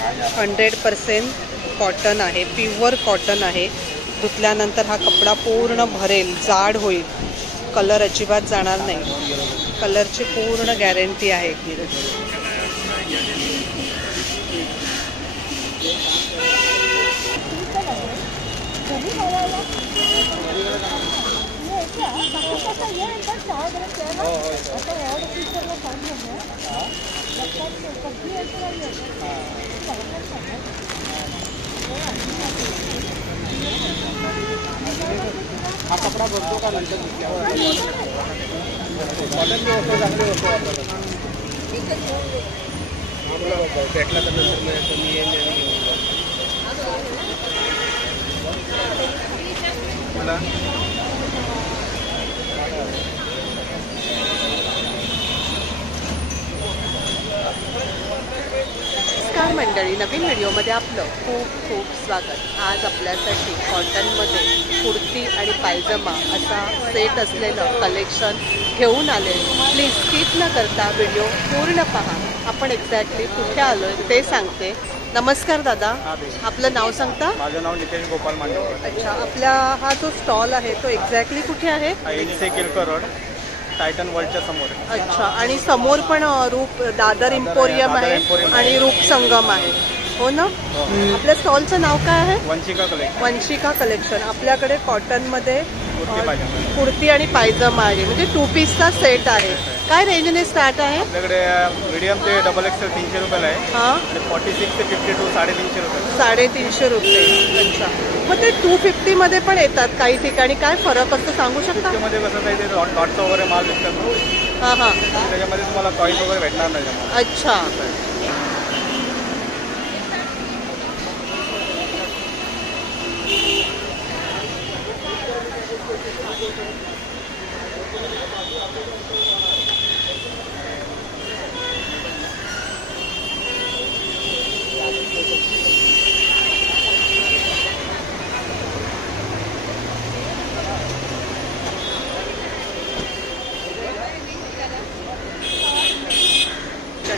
100% cotton आहे, pure cotton आहे। धुतल्यानंतर हा कपडा पूर्ण भरेल, जाड होईल, कलर अजिबात जाणार नाही, कलरची पूर्ण गॅरंटी आहे। हा कपडा भरतो का नंतर कॉटन भी होतो, चांगली होतो भेटला तर नंतर मी येईल नमस्कार मंडळी, नवीन व्हिडिओमध्ये आपलं खूप खूप स्वागत। आज आपल्यासाठी कॉटनमध्ये कुर्ती आणि पायजमा असा सेट असलेलं कलेक्शन घेऊन आले। प्लीज स्किप न करता व्हिडिओ पूर्ण पहा। आपण एक्झॅक्टली कुठे आलोय ते सांगते। नमस्कार दादा, आपलं नाव सांगता? माझं नाव नितेश गोपाल मांडे। अच्छा, आपला हा जो स्टॉल आहे तो एक्झॅक्टली कुठे आहे? 1 किलकर रोड, टायटन वर्ल्डच्या समोर। अच्छा, आणि समोर पण रूप दादर एम्पोरियम आहे आणि रूप संगम आहे, हो ना? आपल्या स्टॉलचं नाव काय आहे? वंशिका कलेक्शन। वंशिका कलेक्शन। आपल्याकडे कॉटनमध्ये कुर्ती आणि पायजमा आहे, म्हणजे 2 पीसचा सेट आहे। काय रेंजने स्टार्ट आहे? आपल्याकडे मीडियम ते XXL 300 रुपयाला आहे। हां, आणि 46 ते 52 350 रुपये। 350 रुपये। अच्छा, मग ते 250 मध्ये पण येतात काही ठिकाणी, काय फरक असतो सांगू शकता? त्यामध्ये कसं आहे, ते लॉटचा वगैरे माल विकतात। हां हां, त्याच्यामध्ये तुम्हाला कॉईन वगैरे भेटणार नाही। अच्छा,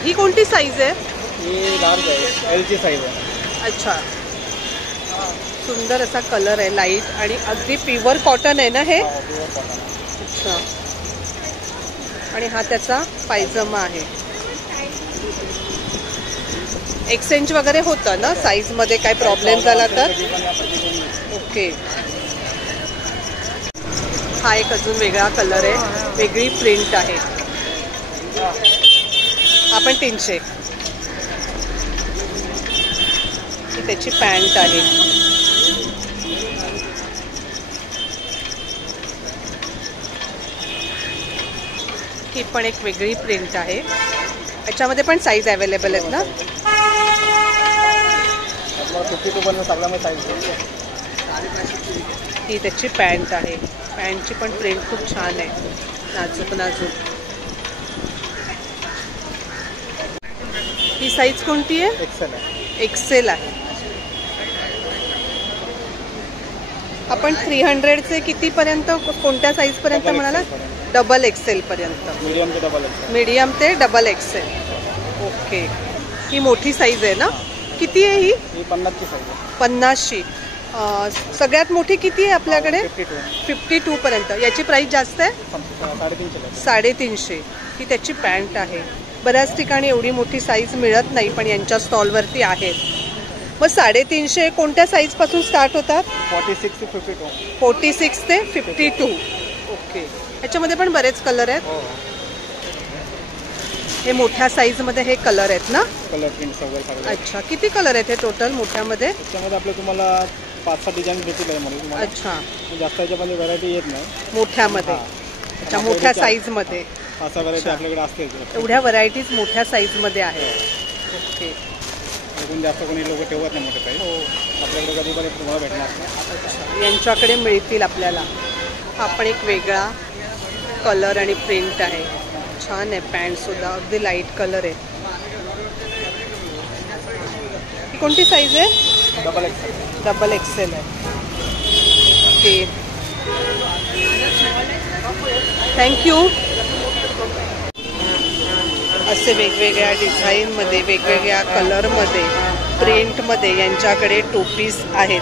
ही कोणती साईज आहे? ही लार्ज आहे, L ची साईज आहे। अच्छा, सुंदर असा कलर आहे, लाईट, आणि अगदी प्युअर कॉटन आहे ना हे? अच्छा, आणि हा त्याचा पायजमा आहे। एक्सचेंज वगैरे होतं ना साईज मध्ये, काय प्रॉब्लेम झाला तर? ओके, हा एक अजून वेगळा कलर आहे, वेगळी प्रिंट आहे। आपण 300 ही त्याची पॅन्ट आहे। ही पण एक वेगळी प्रिंट आहे। याच्यामध्ये पण साईज अवेलेबल आहेत ना? 52 पर्यंत सगळ्यामध्ये साईज आहे। ही त्याची पॅन्ट आहे, पॅन्टची पण प्रिंट खूप छान आहे, नाजूक नाजूक। ही साईज कोणती आहे? XL आहे। एक्सेल आहे। आपण 300 चे किती पर्यंत, कोणत्या साईज पर्यंत म्हणाला? डबल एक्सेल पर्यंत। मीडियम ते डबल एक्सेल। मीडियम ते डबल एक्सेल। ओके, ही मोठी साईज आहे ना? किती आहे ही? 50 ची साईज आहे। 50 ची। सगळ्यात मोठी किती आहे आपल्याकडे? 52 पर्यंत। याची प्राइस जास्त आहे? 350। ही त्याची पॅन्ट आहे। बऱ्याच ठिकाणी एवढी मोठी साईज मिळत नाही, पण यांच्या स्टॉलवरती आहेत। मग 350 कोणत्या साईज पासून स्टार्ट होतात? 46 ते 52। 46 ते 52। ओके, याच्यामध्ये पण बरेच कलर आहेत। हे मोठ्या साईज मध्ये हे कलर आहेत ना? कलर प्रिंट वगैरे सगळे। अच्छा, किती कलर आहेत हे टोटल मोठ्यामध्ये? त्याच्यामध्ये आपले तुम्हाला 5-6 डिझाईन भेटतील मला। अच्छा, जास्त याच्यामध्ये व्हरायटी येत नाही मोठ्यामध्ये। अच्छा, मोठ्या साईज मध्ये असा व्हरायटी आपल्याकडे असते। एवढ्या व्हरायटीज मोठ्या साईज मध्ये आहेत। ओके, अजून जास्त कोणी लोक ठेवत नाही मोठे साईज। हो, आपल्याकडे कधीपर्यंत तुम्हाला भेटणार नाही। यांच्याकडे मिळतील आपल्याला। हा पण एक वेगळा कलर आणि प्रिंट आहे, छान आहे। पॅन्ट सुद्धा अगदी लाईट कलर आहे। ही कोणती साईज आहे? Double XL. डबल एक्सेल आहे। Okay, thank you. असे वेगवेगळ्या डिझाईनमध्ये, वेगवेगळ्या कलरमध्ये प्रिंटमध्ये यांच्याकडे टू पीस आहेत.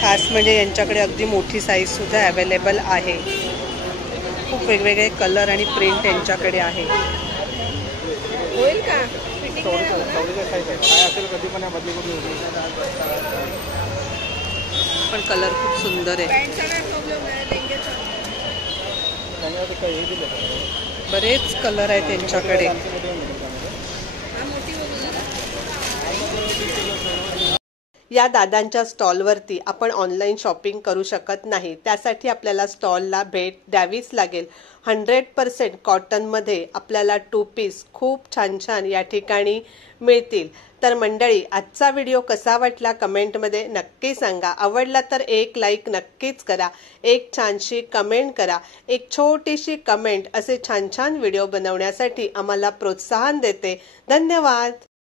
खास म्हणजे यांच्याकडे अगदी मोठी साईजसुद्धा अवेलेबल आहे. खूप वेगवेगळे कलर आणि प्रिंट यांच्याकडे आहे. होईल का? पण कलर खूप सुंदर आहे. बरेच कलर आहेत त्यांच्याकडे. या दादांच्या स्टॉलवरती आपण ऑनलाईन शॉपिंग करू शकत नाही. त्यासाठी आपल्याला स्टॉलला भेट द्यावीच लागेल. 100% कॉटनमध्ये आपल्याला टू पीस खूप छान छान या ठिकाणी मिळतील. तर मंडळी, आजचा व्हिडिओ कसा वाटला कमेंटमध्ये नक्की सांगा. आवडला तर एक लाईक नक्कीच करा. एक छानशी कमेंट करा. एक छोटीशी कमेंट असे छान छान व्हिडिओ बनवण्यासाठी आम्हाला प्रोत्साहन देते. धन्यवाद.